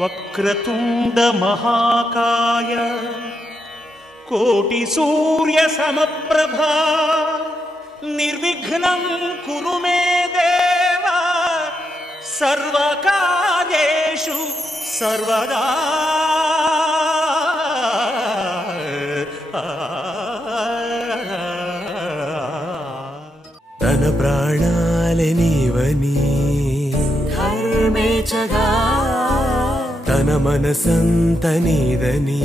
వక్రతుండ మహాకాయ కోటి సూర్య సమప్రభా నిర్విఘ్నం కురు మే దేవ సర్వకార్యేషు సర్వదా. తన ప్రాణాలే నీవని ధర్మేచగా తన మనసంత నీదని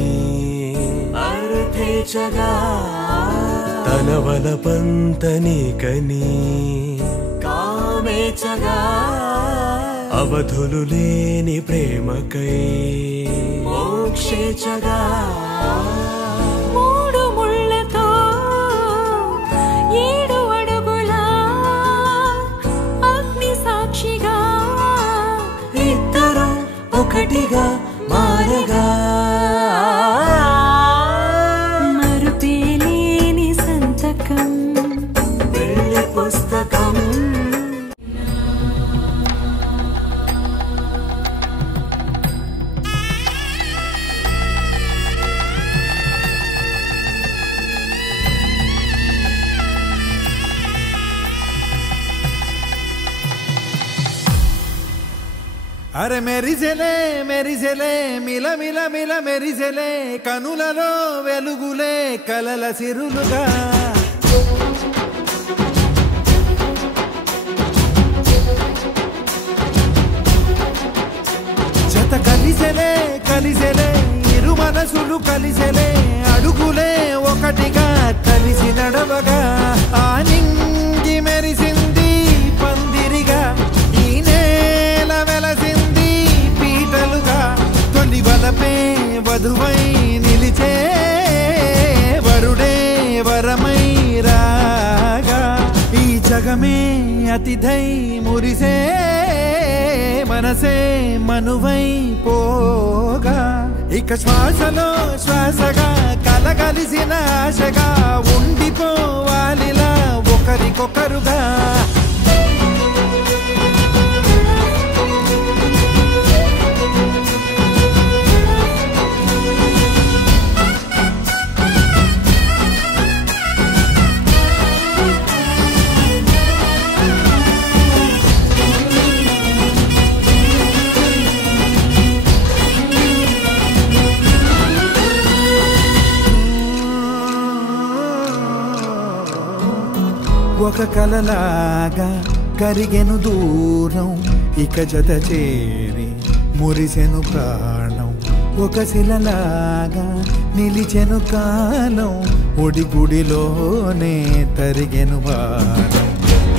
అర్థేచగా తన వలపంత నీకని కామేచగా అవధులు లేని ప్రేమకై మోక్షేచగా మూడు ముళ్ళతో 7 అడుగుల అగ్ని సాక్షిగా ఇద్దరు ఒకటిగా మారగా మరుపేలేని సంతకం వెళ్ళి పుస్తకం. అరే మెరిసెలే మెరిసెలే మిల మిల మిల మెరిసెలే కనులలో వెలుగులే కలల సిరులుగా జత కలిసెలే కలిసెలే ఇరు మనసులు కలిసెలే అడుగులే ఒకటిగా కలిసి నడవగా ఆ నింగి మెరిసింది పందిరిగా ఈ నేల వెలసింది పీటలుగా తొలి వలపే వధువై నిలిచే వరుడే వరమై రాగా ఈ జగమే అతిథై మురిసే మనసే మనువై పోగా ఇక శ్వాసలో శ్వాసగా కలగలిసిన ఆశగా ఉండిపోవాలిలా ఒకరికొకరుగా. ఒక కలలాగా కరిగెను దూరం ఇక జత చేరి మురిసెను ప్రాణం ఒక శిలలాగా నిలిచెను కాలం ఒడిగుడిలోనే తరిగెను వారం.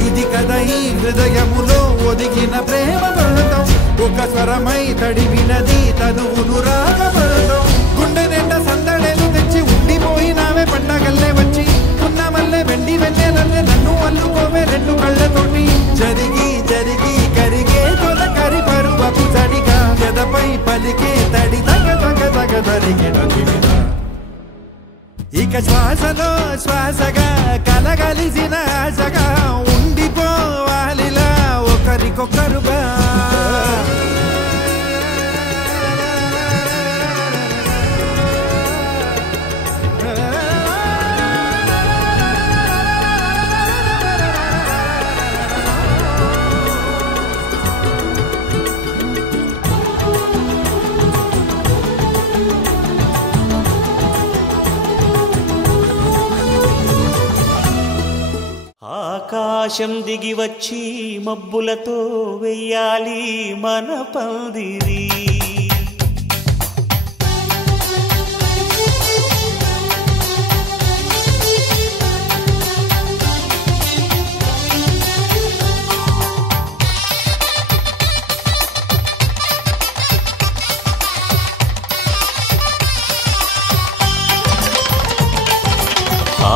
ఇది కదా ఈ హృదయములో ఒదిగిన ప్రేమ పడతాం ఒక స్వరమై తడివినది తనువును రాగపడతాం గుండె నిండా సందడేలు తెచ్చి ఉండిపోయినావే పండగల్లే వచ్చి ఉన్న మల్లె వెండి వెన్నెలల్లే నన్ను అల్లుకోవే 2 కళ్ళతోటి జరిగి జరిగి కరిగే తొల కరి పరువపు సడిగా ఎదపై పలికే తడి తగ తగ తగ తరిగిన దివిన ఇక శ్వాసలో శ్వాసగా కలగలిసిన ఆశగా ఉండిపోవాలిలా ఒకరికొకరుగా. ఆకాశం దిగి వచ్చి మబ్బులతో వెయ్యాలి మన పందిరి.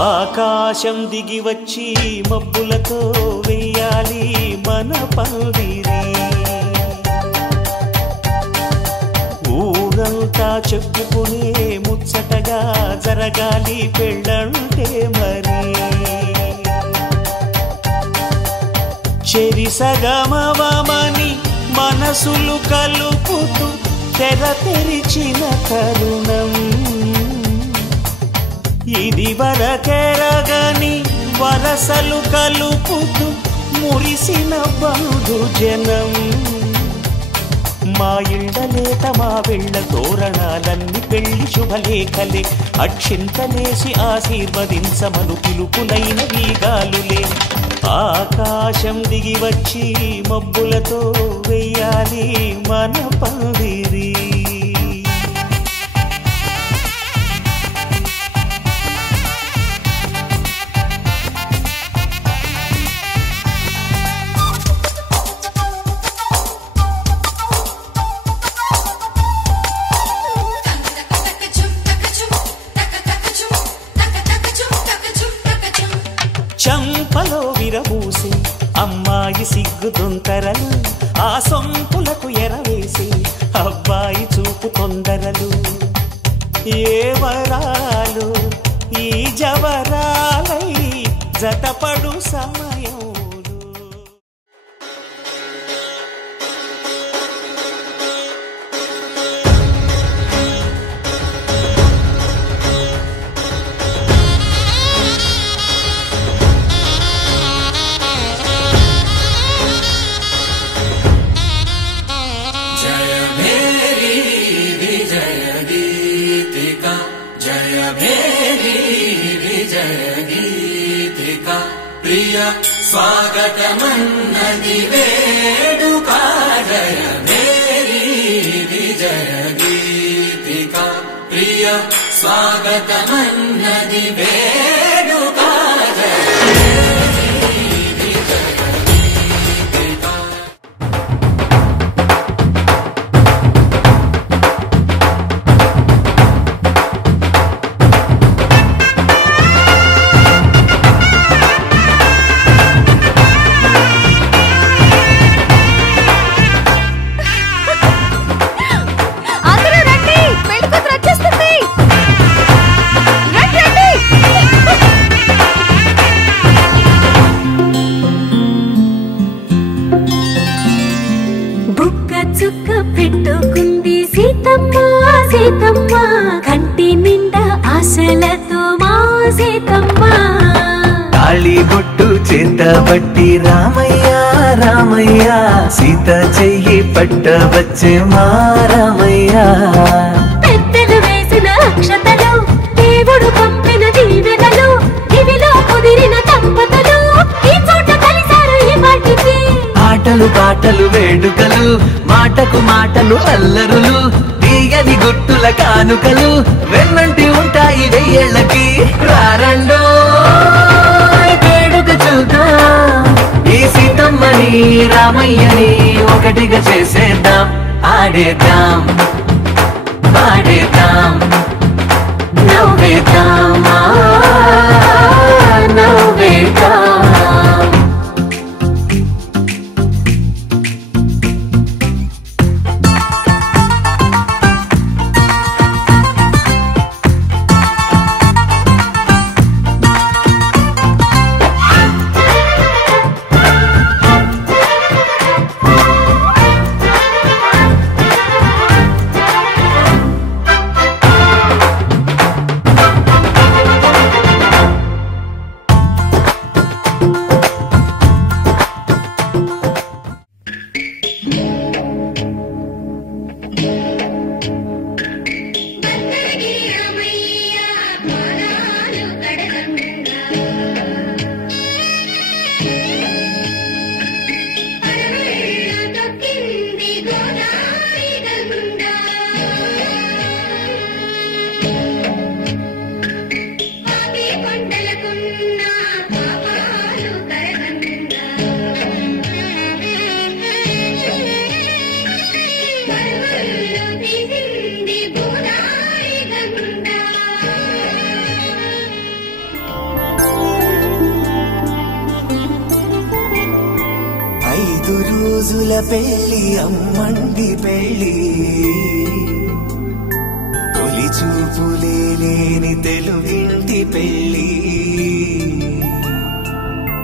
ఆకాశం దిగి వచ్చి మబ్బులతో వెయ్యాలి మన పందిరి. ఊరంతా చెప్పుకునే ముచ్చటగా జరగాలి పెళ్ళంటే మరి. చెరి సగమవమని మనసులు కలుపుతూ తెర తెరిచిన తరుణం ఇది వరకెరగని వరసలు కలుపుతూ మురిసిన బంధు జనం మా ఇళ్ళలేత మా వెళ్ళ తోరణాలన్నీ పెళ్లి శుభలేఖలే అక్షింతలేసి ఆశీర్వదించమను పిలుపులైన వీగాలులే ఆకాశం దిగి వచ్చి మబ్బులతో వెయ్యాలి మన పందిరి చంపలో విరబూసి అమ్మాయి సిగ్గుదొంతరలు ఆ సొంపులకు ఎరవేసి అబ్బాయి చూపు తొందరలు ఏ వరాలు ఈ జవరాలై జతపడు సమయం ప్రియ స్వాగతమన్నది వేడుక జయ మేరీ విజయ గీతిక ప్రియ స్వాగతమన్నది వేడుక పెట్టుకుంది సీతమ్మ సీతమ్మ కంటి నిండా ఆశలతో మా సీతమ్మ తాళి బొట్టు చేతబట్టి రామయ్య రామయ్య సీత చెయ్యి పట్టవచ్చే మా రామయ్య పెద్దలు వేసిన అక్షతలు దేవుడు పంపిన దీవెనలు ఇవిలో కుదిరిన దంపతులు ఈ చోట కలిసారు ఈ పాటికి ఆటలు పాటలు వేడుకలు మాటకు మాటలు అల్లరులు తీయని గుట్టుల కానుకలు వెన్నంటి ఉంటాయి వెయ్యేళ్ళకి రారండో వేడుక చూద్దాం ఈ సీతమ్మని రామయ్యని ఒకటిగా చేసేద్దాం ఆడేద్దాం పాడేద్దాం నవ్వేద్దాం నవ్వేద్దాం రోజుల పెళ్లి అమ్మండి పెళ్లి తొలి చూపులే లేని తెలుగింటి పెళ్లి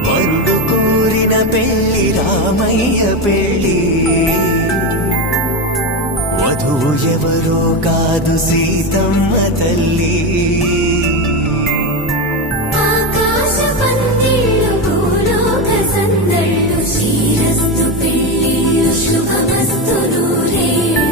వరుడు కోరిన పెళ్లి రామయ్య పెళ్లి వధు వధువు ఎవరో కాదు సీతమ్మ తల్లి. ఆకాశ పందిళ్ళు భూలోక సందళ్ళు శ్రీరస్తు పెళ్ళిళ్ళు శుభమస్తు నూరేళ్ళు.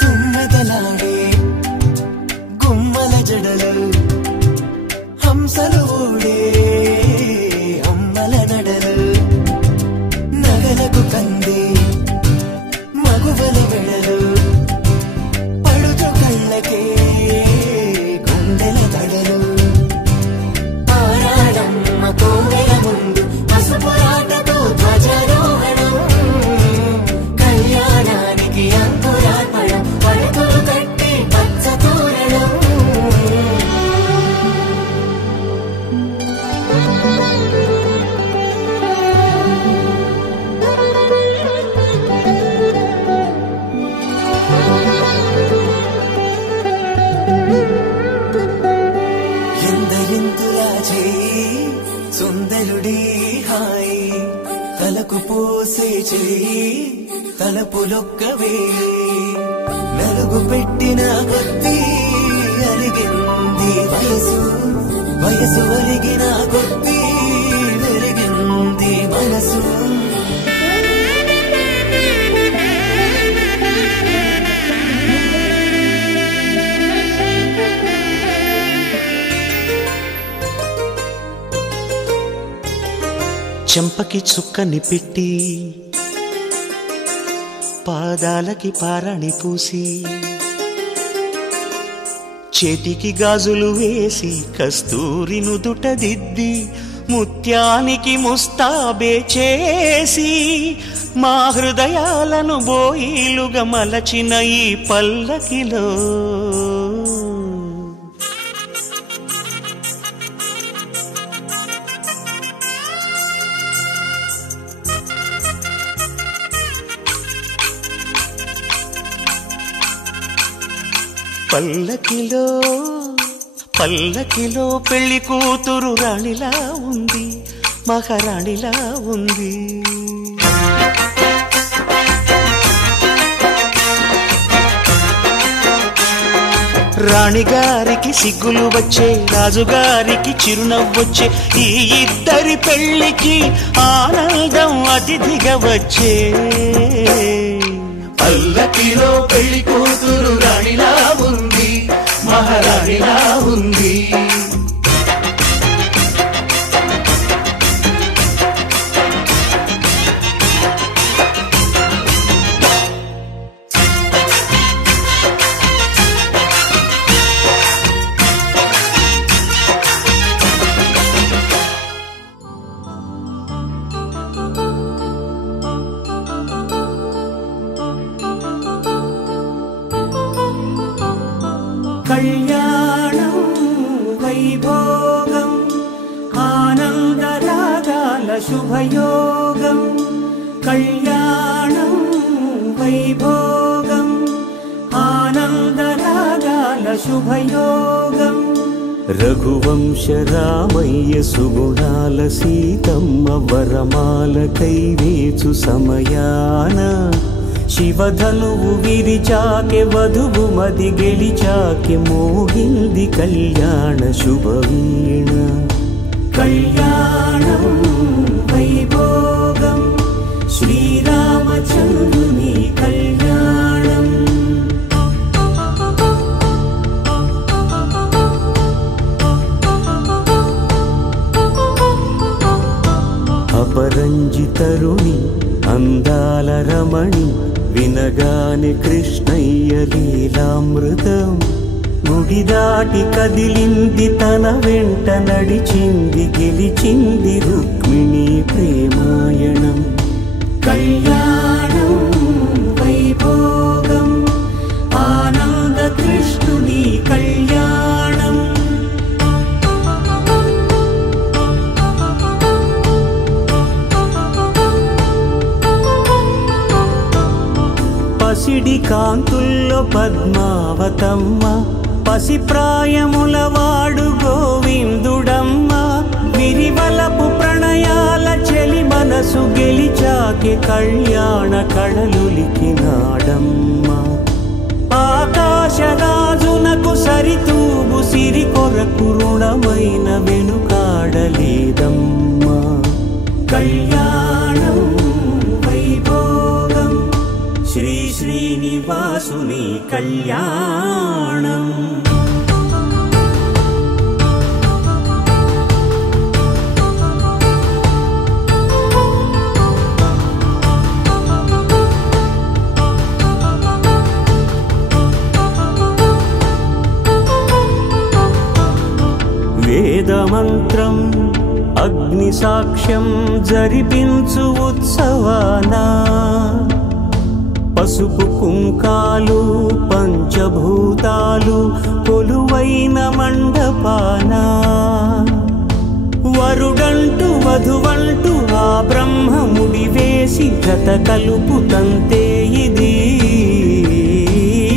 తుమ్మెదలాడే గుమ్మల జడలు హంసలు ఓడే అమ్మల నడలు నగలకు కందే మగువల వెడలు పడుచు కళ్ళకే గుండెల తడలు. ఆరాడమ్మ కోవెల ముందు పసుపురాటతో ధ్వజారోహణం కళ్యాణానికి అంకురార్పణం పడుతులు కట్టి పచ్చ తోరణం. ఎందరింతులా చేయి సుందరుడి హాయి తలకు పోసే చేయి తలపులొక్కవే నలుగు పెట్టిన కొద్దీ అరిగింది వయసు వయసు అరిగిన కొద్దీ పెరిగింది మనసు. చెంపకి చుక్కని పెట్టి పాదాలకి పారాణి పూసి చేతికి గాజులు వేసి కస్తూరి నుదుట దిద్ది ముత్యానికి ముస్తాబే చేసి మా హృదయాలను బోయిలుగా మలచిన ఈ పల్లకిలో పల్లకిలో పల్లకిలో పెళ్లి కూతురు రాణిలా ఉంది మహారాణిలా ఉంది. రాణిగారికి సిగ్గులు వచ్చే రాజుగారికి చిరునవ్వొచ్చే ఈ ఇద్దరి పెళ్లికి ఆనందం అతిథిగా వచ్చే. పల్లకిలో పెళ్లి కూతురు రాణిలా ఉంది మహారాణిలా ఉంది. కళ్యాణం వైభోగం ఆనందరాగాల శుభయోగం. కళ్యాణం వైభోగం ఆనందరాగాల శుభయోగం. రఘువంశ రామయ్య సుగుణాల సీతమ్మ వరమాల కైవేచు సమయాన శివధనువు విరిచాకె వధువు మది గెలిచాకె మోగింది కళ్యాణ శుభవీణ. కళ్యాణం వైభోగం శ్రీరామచంద్రుని కళ్యాణం. అపరంజి తరుణి అందాల రమణి వినగానే కృష్ణయ్య లీలామృతం. గుడి దాటి కదిలింది తన వెంట నడిచింది గెలిచింది రుక్మిణి ప్రేమాయణం. కళ్యాణం వైభోగం ఆనంద కృష్ణుని కళ్యాణం. పసిడి కాంతుల్లో పద్మావతమ్మ పసిప్రాయములవాడు గోవిందుడమ్మ విరివలపు ప్రణయాల చెలి మనసు గెలిచాకే కళ్యాణ కళలులికినాడమ్మ ఆకాశరాజునకు సరితూగు సిరి కొరకు రుణమైన వెనుకాడలేదమ్మా కళ్యాణం వైభోగం శ్రీ శ్రీనివాసుని కళ్యాణం వేదమంత్రం అగ్ని సాక్ష్యం జరిపించు ఉత్సవాన పసుపు కుంకాలు పంచభూతాలు కొలువైన మండపాన వరుడంటూ వధువంటూ ఆ బ్రహ్మముడి వేసి జత కలుపు తంతే ఇది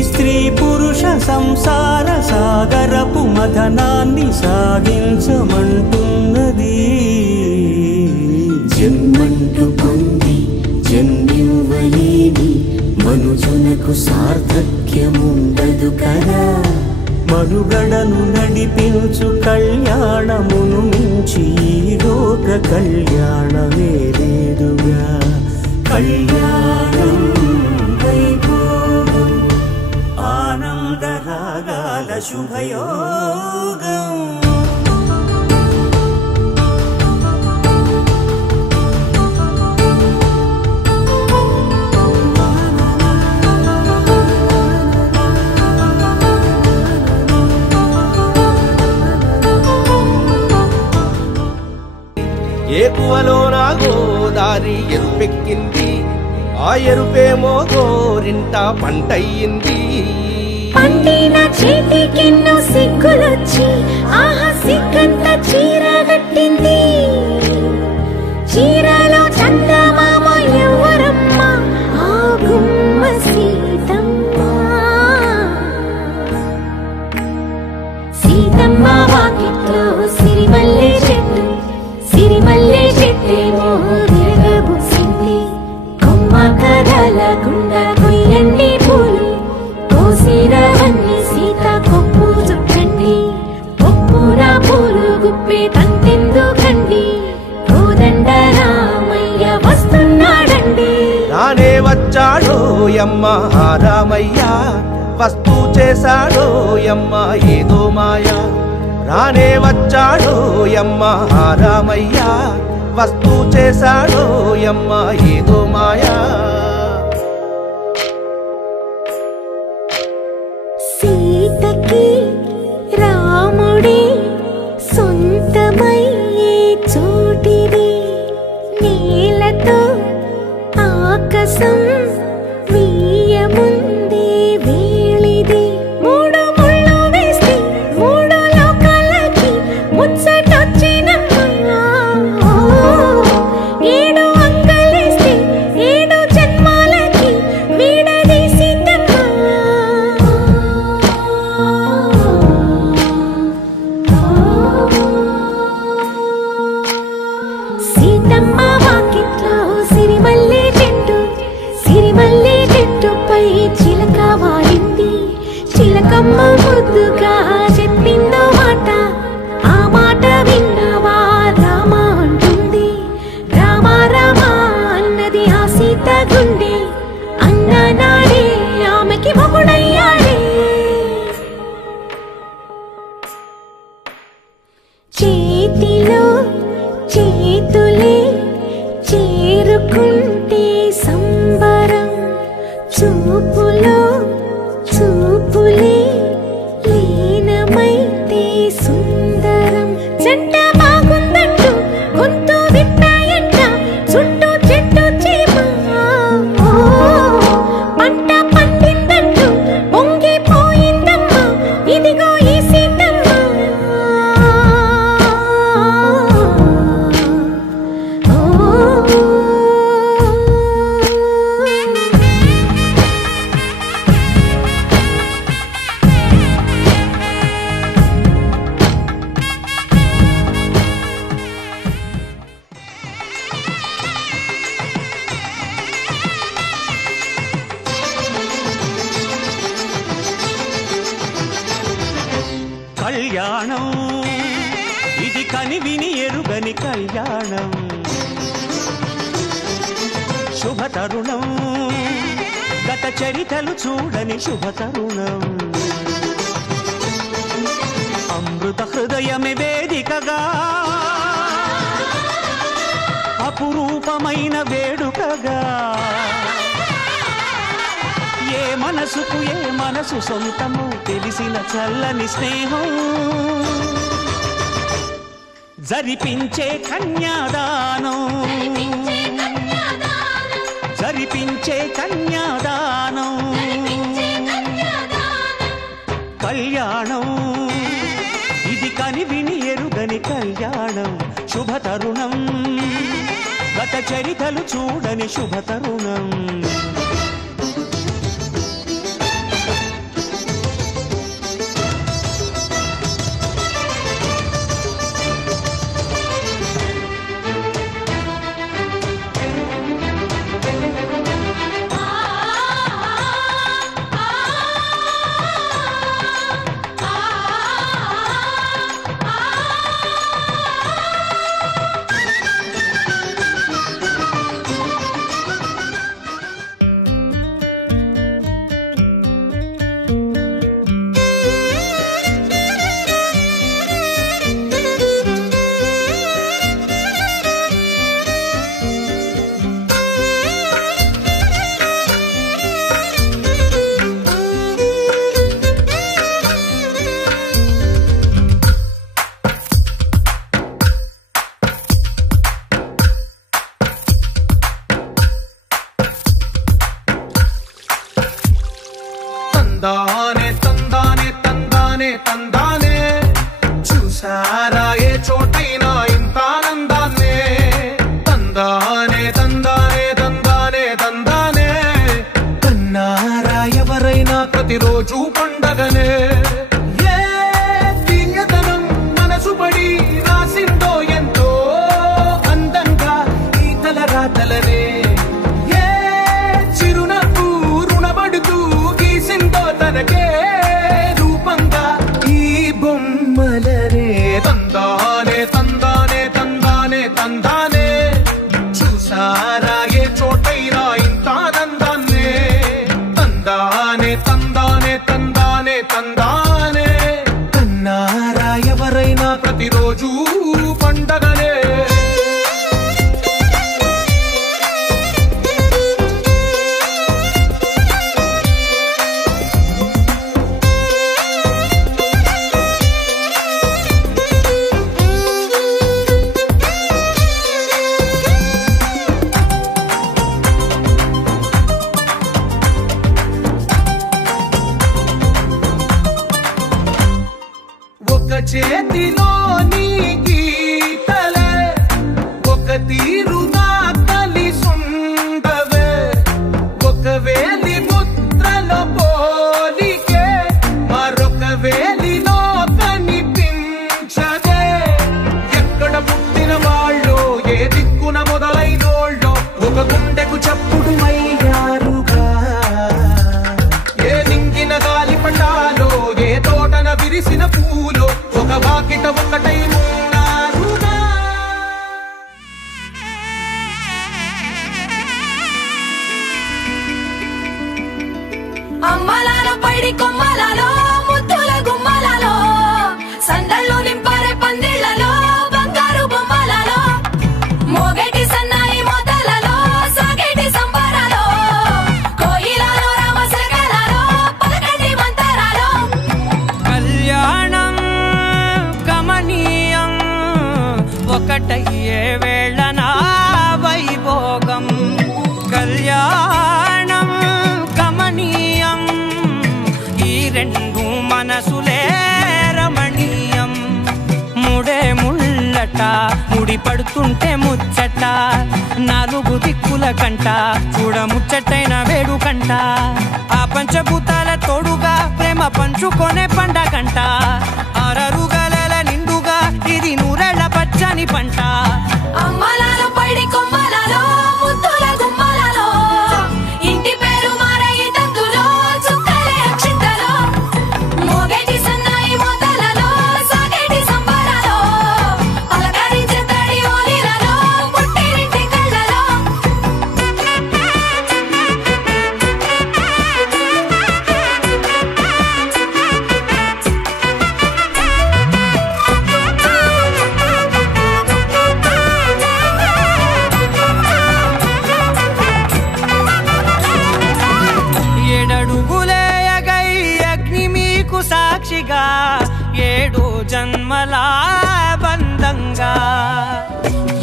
స్త్రీ పురుష సంసార సాగరపు మథనాన్ని సాగించమంటున్నది జన్మంటూ పొంది జన్మివ్వలేని మనుజునకు సార్థక్యముండదు కదా మనుగడను నడిపించు కళ్యాణమును మించి ఈ లోక కళ్యాణమే లేదుగా కళ్యాణం వైభోగం ఆనందరాగాల శుభయోగం ఏకువలో నా గోదారి ఎరుపెక్కింది ఆ ఎరుపేమో గోరింట పంటయ్యింది పండిన చేతికెన్నో సిగ్గులొచ్చి ఆహా సిగ్గంత చీర కట్టింది చీరలో చందమామ ఎవరమ్మ ఆ గుమ్మ సీతమ్మ సీతమ్మ వాకిట్లో సిరిమల్లె చెట్టు సిరిమల్లె చెట్టేమో తిరగబూసింది కొమ్మ కదల గుండా కొయ్యండి పూలు కోసిరవన్నీ సీత కొప్పు చుట్టండి కొప్పున పూలు గుప్పే తంతెందుకండి కోదండ రామయ్య వస్తున్నాడండి రానే వచ్చాడో యమ్మ రామయ్య వస్తూ చేశాడో యమ్మ ఏదో మాయా రానే వచ్చాడో యమ్మ రామయ్య వస్తూ చేశాడో యమ్మ ఏదో మాయా సీతకి రాముడే సొంతమయ్యే చోటిది నేలతో ఆకాశం వీయముందే వేళిది మూడు ముళ్ళు వేస్తే మూడు లోకాలకి ముచ్చటొచ్చినమ్మా ఏడు అంగలేస్తే ఏడు జన్మాలకి వీడదీసిద్దమ్మా సీతమ్మ వాకిట్లో సిరిమల్లె చెట్టుపై చిలక వాలింది చిలకమ్మ ముద్దుగా చెప్పిందో మాట ఆ మాట విన్నవా రామ అంటుంది రామ రామ అన్నది ఆ సీత గుండె అన్న నాడే ఆమెకి మొగుడయ్యాడే చేతిలో చేతులే చేరుకుంటే సంబరం చూపులో చూపులే లీనమైతే సుందరం జంట బాగుందంటూ గొంతు విప్పాయంట చుట్టూ చెట్టు చీమ పంట పండిందంటూ పొంగిపోయిందమ్మా ఇదిగో ఈ సీతమ్మ కళ్యాణం ఇది కనివిని ఎరుగని కళ్యాణం శుభతరుణం గత చరితలు చూడని శుభతరుణం అమృత హృదయమే వేదికగా అపురూపమైన వేడుకగా ఏ మనసుకు ఏ మనసు సొంతము తెలిసిన చల్లని స్నేహం జరిపించే కన్యాదానం జరిపించే కన్యాదానం కళ్యాణం ఇది కనివిని ఎరుగని కళ్యాణం శుభతరుణం గత చరితలు చూడని శుభతరుణం తందానే తందానే తందానే తందానే చూసారా ఏ చోటైనా ఇంత ఆనందాన్నే తందానే తందానే తందానే తందానే కన్నారా ఎవరైనా ప్రతిరోజు పండగనే ఏ తీయదనం మనసు పడి రాసిందో ఎంతో అందంగా ఈ తల రాతలనే ఏ చిరునవ్వు రుణపడుతూ తనకే రూపంగా ఈ బొమ్మలనే తందానే తందానే తందానే తందానే చూసారా ఏ చోటైనా ఇంత ఆనందాన్నే తందానే తందానే తందానే తందానే కన్నారా ఎవరైనా ప్రతిరోజు పండగనే చేతిలోని గీతలే ఒక తీరుగా కలిసుండవే ఒక వేలి ముద్రలో పోలికే మరొక వేలిలో కనిపించదే ఎక్కడ పుట్టిన వాళ్ళు ఏ దిక్కున మొదలైనోళ్ళో ఒక గుండెకు చప్పుడు అయ్యారుగా ఏ నింగిన గాలి పటాలో ఏ తోటన విరిసిన పూలో ఒక వాకిట ఒకటై ఉన్నారుగా అమ్మలాల పైడి కొమ్మలలో ముద్దుల గుమ్మలలో సందళ్ళు నింపరే పందిళ్లలో బంగారు బొమ్మలలో మోగేటి సన్నాయి మోతలలో సాగేటి సంబరాలో కోయిలలో రామశకలలో పలకటి మంతరాలో కళ్యాణం గమనీయం ఒకటయ్యే వేళ నా వైభోగం కళ్యాణం గమనీయం ఈ రెండు మనసులే రమణీయం ముడే ముళ్ళట ముడి పడుతుంటే ముచ్చట నాలుగు దిక్కుల కంట చూడ ముచ్చటైన వేడుకంట ఆ పంచభూతాల తోడుగా ప్రేమ పంచుకొనే పండగంట ఆరరుగల నిండుగా ఇది నూరెళ్ళ పచ్చని పంట అమ్మలాల పైడి కొమ్మలలో ముద్దుల గుమ్మలలో ఇంటి పేరు మారయి తందులో చుక్కలే అక్షింతలో మోగేటి సన్నాయి మోతలలో జన్మల బంధంగా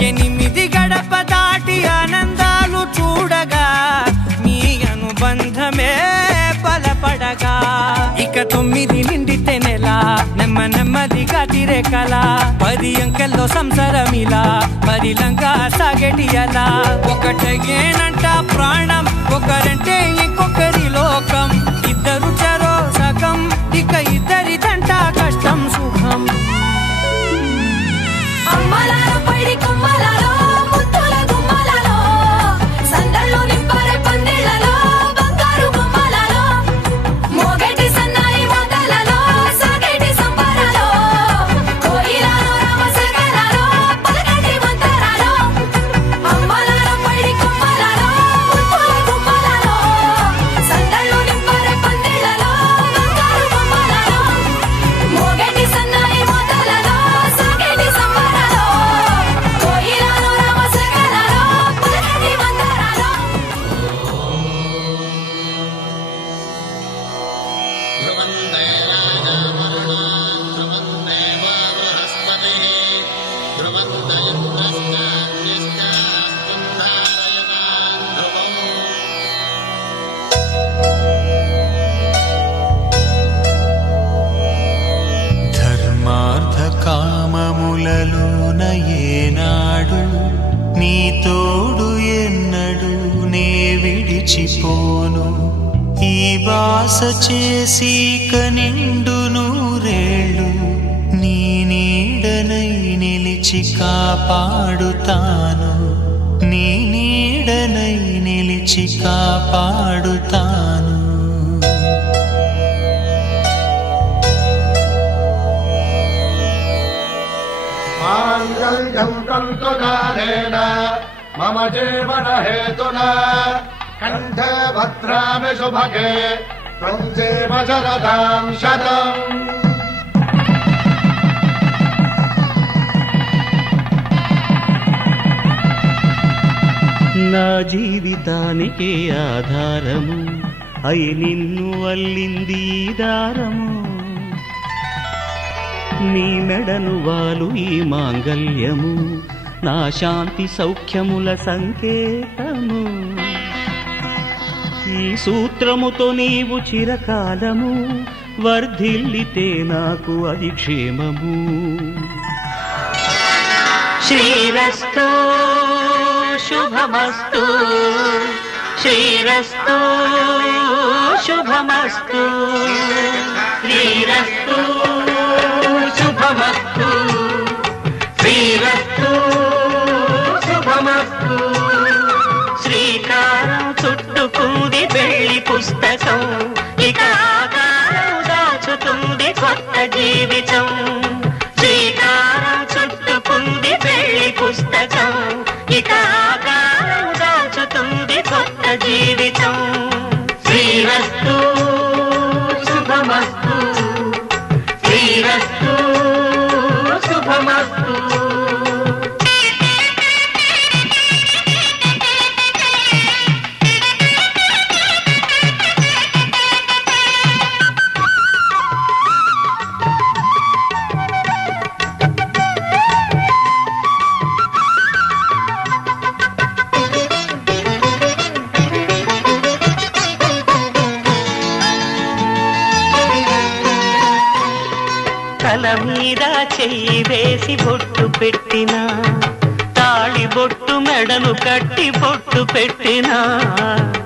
8 గడప దాటి ఆనందాలు చూడగా మీ అనుబంధమే బలపడగా ఇక 9 నిండితే నెల నెమ్మదిగా తిరే కల 10 అంకెల్లో సంసారమిలా పరిలంగా సాగేటియలా ఒకటేనంట ప్రాణం ఒకరంటే ఇంకొకరి లోకం ఇద్దరు చరో సగం ఇక ఇద్దరిదంట కష్టం సుఖం అమ్మలాలో పడి కొమ్మలాలో ముత్తుల గుమ్మలాలో సందళ్ళు నింపరే పందిళ్ళలో బంగారు గుమ్మలాలో మోగేటి సన్నాయి మోతలలో సాగేటి సంబరాలో కోయిలాలో రామశకరాలో పలకటి మంతరాలో అమ్మలాలో పడి కొమ్మలాలో ముత్తుల గుమ్మలాలో సందళ్ళు నింపరే పందిళ్ళలో బంగారు గుమ్మలాలో మోగేటి సన్నాయి మోతలలో సాగేటి సంబరాలో కోయిలాలో రామశకరాలో పలకటి మంతరాలో ధర్మార్థ కామములలోన ఏనాడు నీ తోడు ఎన్నడు నే విడిచిపోను ఈ బాస చేసి కనిండు నూరేళ్ళు నీ నీడనై నిలిచి కాపాడుతాను నీ నీడనై నిలిచి కాపాడుతాను మాంగళ్యం తంతుకారేణ మమ జీవన హేతునా కంఠే భద్రామి శుభగే త్వం జీవ శరదాం శతం నా జీవితానికి ఆధారము అయి నిన్ను అల్లింది దారము నీ మెడను వాలు ఈ మాంగల్యము నా శాంతి సౌఖ్యముల సంకేతము ఈ సూత్రముతో నీవు చిరకాలము వర్ధిల్లితే నాకు అది క్షేమము శ్రీరస్తు శుభమస్తు శ్రీరస్తు శుభమస్తు శ్రీరస్తు శుభమస్తు శ్రీరస్తు శుభమస్తు శ్రీకారం చుట్టుకుంది పెళ్లి పుస్తకం ఇక ఆకారం దాచుతుంది కొత్త జీవితం శ్రీకారం చుట్టుకుంది పెళ్లి పుస్తకం ఇక ఆకారం దాచుతుంది కొత్త జీవితం శ్రీరస్తు శుభమస్తు శ్రీరస్తు శుభమస్తు తల మీద చెయ్యి వేసి బొట్టు పెట్టినా తాళి బొట్టు మెడను కట్టి బొట్టు పెట్టినా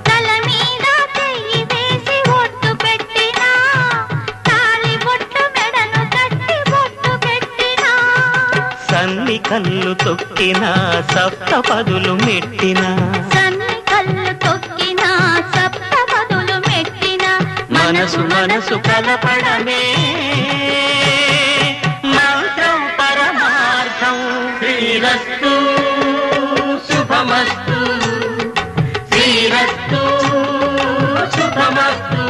తల మీద చెయ్యి వేసి బొట్టు పెట్టినా తాళి బొట్టు మెడను కట్టి బొట్టు పెట్టినా సన్ని కళ్ళు తొక్కినా సప్తపదులు మెట్టినా సన్ని కళ్ళు తొక్కినా సప్తపదులు మెట్టినా మనసు మనసు కలపడమే మంత్రం పరమార్థం శ్రీరస్తు శుభమస్తు శ్రీరస్తు శుభమస్తు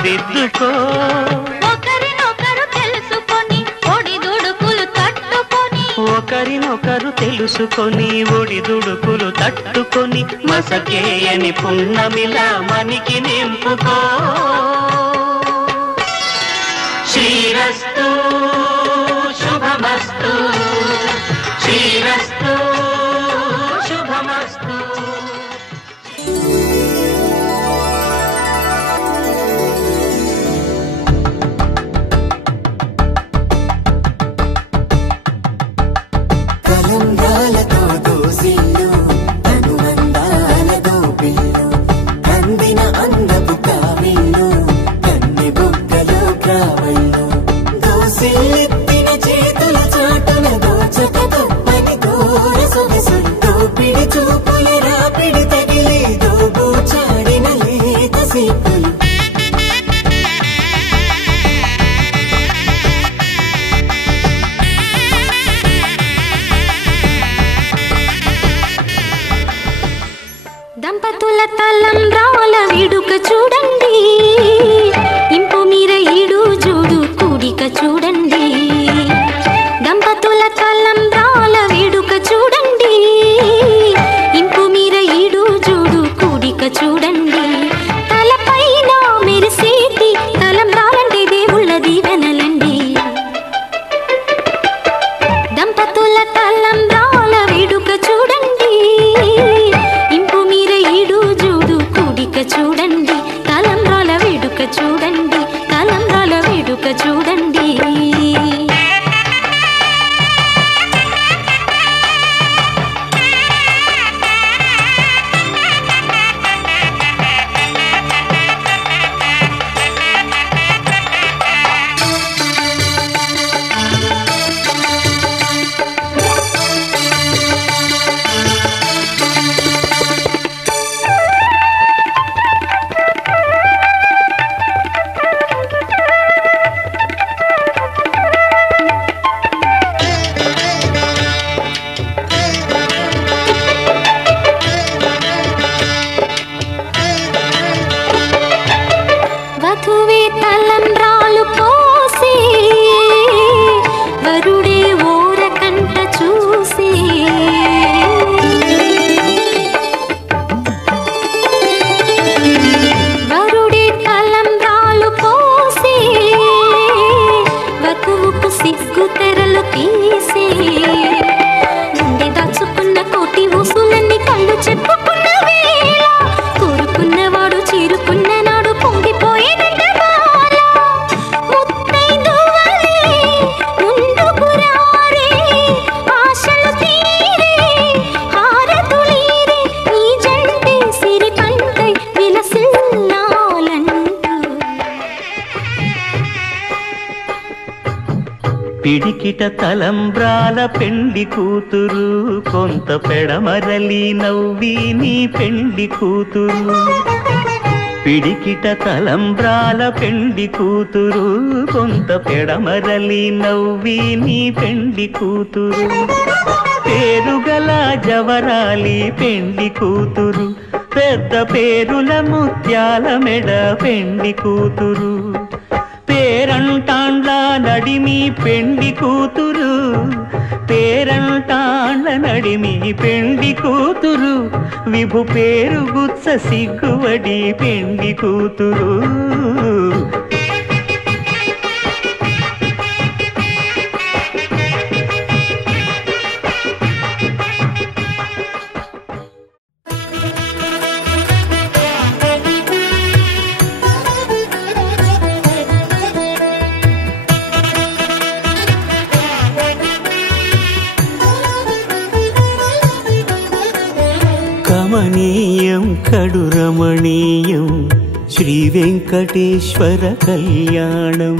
దిద్దుకో. ఒకరినొకరు తెలుసుకొని ఒడిదుడుకులు తట్టుకొని ఒకరినొకరు తెలుసుకొని ఒడిదుడుకులు తట్టుకొని మసకేయని పున్నమిలా మనికి నింపుకో. శ్రీరస్తు శుభమస్తు, శ్రీరస్తు శుభమస్తు. కలంగాలతో దోసిల్లు అనుబంధాలతో పిల్లు అందిన అందపు కావిల్లు కన్నె బుగ్గలో క్రావళ్ళు దోసిల్లెత్తిన చేతుల చాటున దోచక తప్పని దూర సొగసులు దోపిడి చూపుల రాపిడి తగిలి దోబూచాడిన లేత సీపులు దంపతుల తలంబ్రాల వేడుక చూడండి, ఇంపు మీర ఈడు జోడు కూడిక చూడండి. దంపతుల తలంబ్రాల వేడుక చూడండి, ఇంపు మీర ఈడు జోడు కూడిక చూడండి. తలపైన మెరిసేటి తలంబ్రాలంటే దేవుళ్ళ దీవెనలండి. దంపతుల తలంబ్రాల వేడుక చూడండి, ఇంపు మీర ఈడు జోడు కూడిక చూడండి. తలంబ్రాల వేడుక చూడండి, తలంబ్రాల వేడుక చూడండి. వధువే తలంబ్రాలు పోసి వరుడే ఓరకంట చూసి వరుడే తలంబ్రాలు పోసి వధువుకు సిగ్గు తెరలు తీసి నుండి దాచుకున్న కోటి ఊసులన్నీ కళ్ళు చెప్పుకున్న వేళ కోరుకున్నవాడు చేరుకున్న నాడు పొంగిపోయేనంట బాల. ముత్తైదువలే ముందుకు రారే, ఆశలు తీరే హారతులీరే, ఈ జంటే సిరి పంటై విలసిల్లాలంటూ. పిడికిట తలంబ్రాల పెండి కూతురు కొంత పెడమరలి నవ్వి నీ పెండి కూతురు. పిడికిట తలంబ్రాల పెండి కూతురు కొంత పెడమరలి నవ్వి నీ పెండి కూతురు. పేరుగల జవరాలి పెండి కూతురు, పెద్ద పేరుల ముత్యాల మెడ పెండి కూతురు. పేరంటాండ్ల నడిమి పెండి కూతురు, పేరంటాండ్ల నడిమి పెండి కూతురు. విభు పేరు గుత్స సిగ్గువడి పెండి కూతురు. కమనీయం కడు రమణీయం శ్రీ వెంకటేశ్వర కళ్యాణం.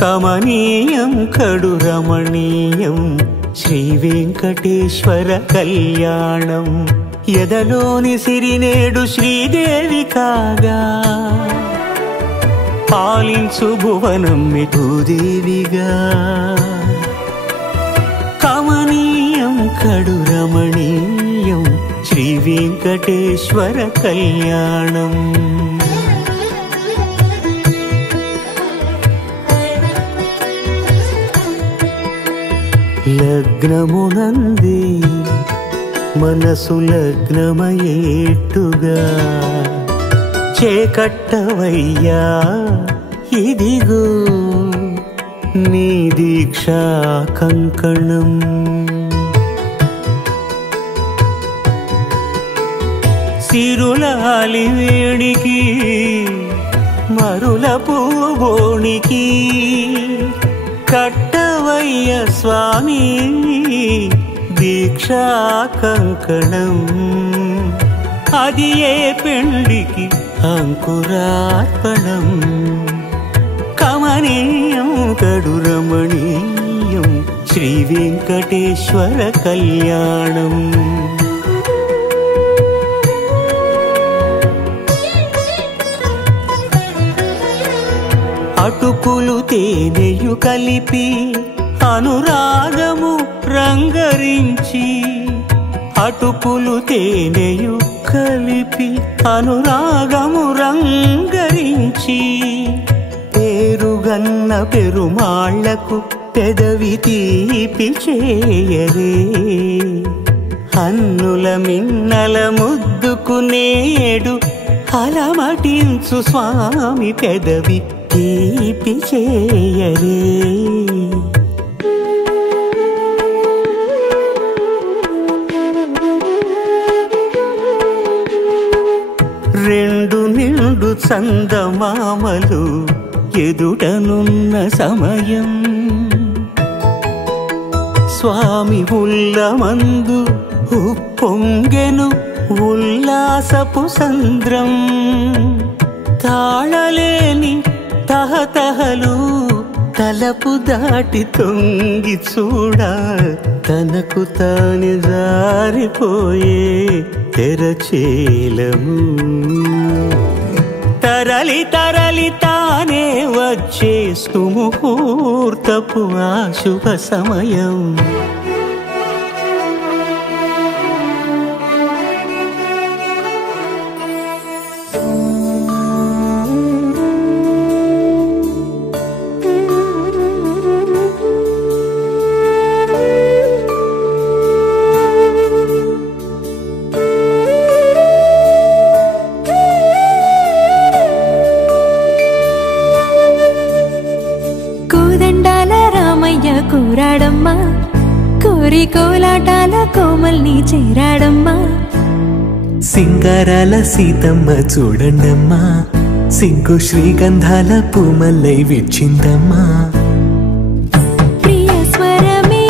కమనీయం కడు రమణీయం శ్రీ వెంకటేశ్వర కళ్యాణం. ఎదలోని సిరినేడు శ్రీదేవి కాగా పాలించు భువనం భూదేవిగా. కమనీయం కడు రమణీయం శ్రీ వెంకటేశ్వర కళ్యాణం. లగ్నమునంది మనసు లగ్నమయేట్టుగా చేకట్టవయ్యా ఇదిగో నీ దీక్షా కంకణం. సిరులాలి వేడికి మరుల పూబోనికి కట్టవయ్య స్వామి దీక్షా కంకణం. అది ఏ పెండికి అంకురార్పణం. కమనీయం కడు రమణీయం శ్రీ వెంకటేశ్వర కళ్యాణం. అటుకులు తేనెయు కలిపి అనురాగము రంగరించి, అటుకులు తేనెయు కలిపి అనురాగము రంగరించి, పేరుగన్న పెరుమాళ్లకు పెదవి తీపి చేయరే. అన్నుల మిన్నల ముద్దుకు నేడు అలమటించు స్వామి పెదవి తీపి చేయరే. రెండు నిండు చందమామలు ఎదుటనున్న సమయం, స్వామి ఉల్లమందు ఉప్పొంగెను ఉల్లాసపు సంద్రం. తాళలేని తహతహలు తలపు దాటి తొంగి చూడ, తనకు తాను జారిపోయే తెరచేలము. తరలి తరలి తానే వచ్చే సుముహూర్తపు ఆ శుభ సమయం. కూరాడమ్మా కోరి కోలాటాల కోమల్ని చేరాడమ్మా. సింగారాల సీతమ్మ చూడండమ్మా, సిగ్గు శ్రీగంధాల పూమల్లై విచ్చిందమ్మా. ప్రియ స్వరమే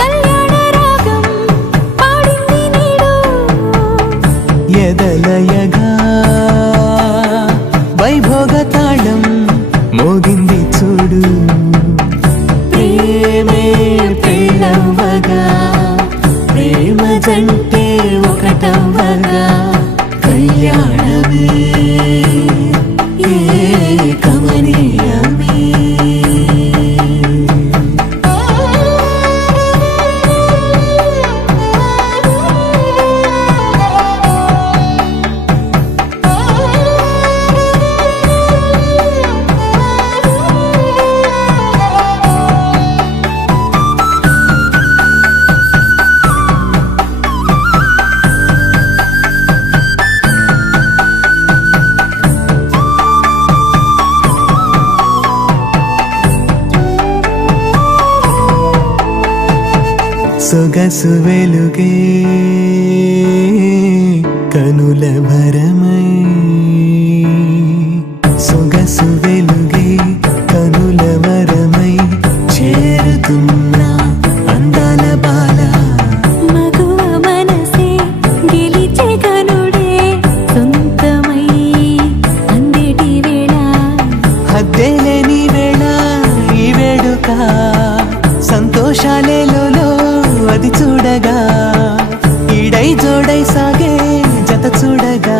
కళ్యాణ రాగం పాడింది నీడు, ఎదలయగా వైభోగ తాళం మోగింది చూడు. ప్రేమే పెళ్ళవ్వగా ప్రేమ జంటే ఒకటవ్వగా కళ్యాణమే కమనీయమే. సొగసు వెలుగే కనుల భరమై, సొగసు వెలుగే కనుల వరమై చేరుతున్న అందాల బాల. మగువ మనసే గెలిచే కనుడే సొంతమై అందేటి వేళ, హద్దేలేని వేళ ఈ వేడుక సంతోషాలేలో అది చూడగా. ఈడై జోడై సాగే జత చూడగా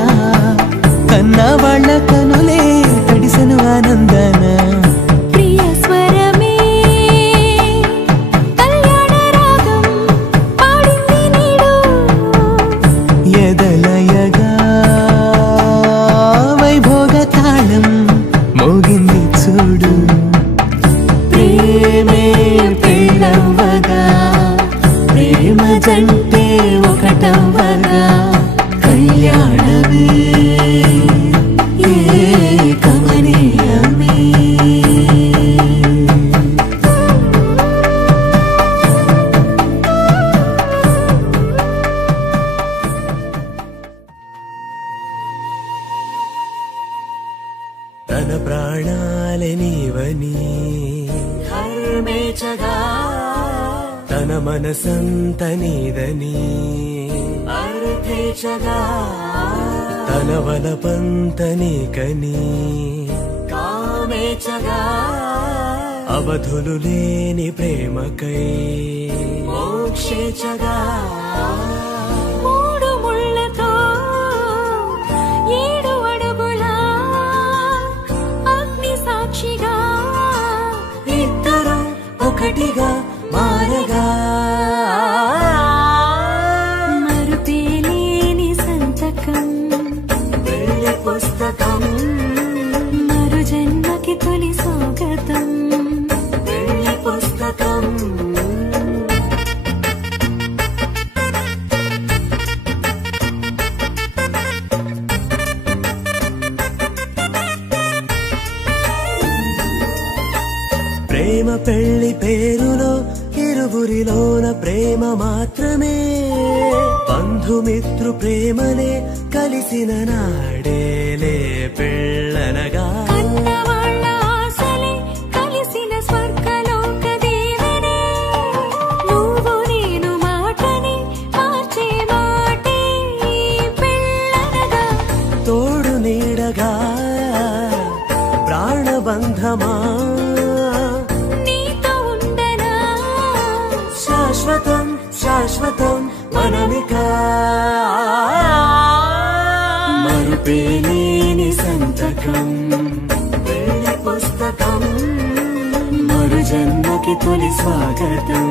తన ప్రాణాలే నీవని ధర్మేచగా తన మనసంత నీదని అర్థేచగా తన వలపంత నీకని కామేచగా అవధులు లేని ప్రేమకై మోక్షేచగా మూడు ముళ్ళతో 7 అడుగుల అగ్ని సాక్షిగా ఇద్దరు ఒకటిగా మారగా మరుపేలేని సంతకం పెళ్లి పుస్తకం మరు జన్మకి తొలి స్వాగతం పెళ్లి పుస్తకం ప్రేమ పెళ్లి పేరులో ఇరువురిలోన ప్రేమ మాత్రమే బంధుమిత్రు ప్రేమనే కలిసిన నాడేలే పెళ్ళనగా కన్నవాళ్ళ ఆశలే కలిసిన స్వర్గలోక దేవనే నువ్వు నేను మాటని మార్చే మాటే పెళ్ళనగా తోడు నీడగా ప్రాణబంధమా నీతో ఉండనా శాశ్వతం శాశ్వతం మనమిక మరుపేలేని సంతకం పెళ్లి పుస్తకం మరు జన్మకి తొలి స్వాగతం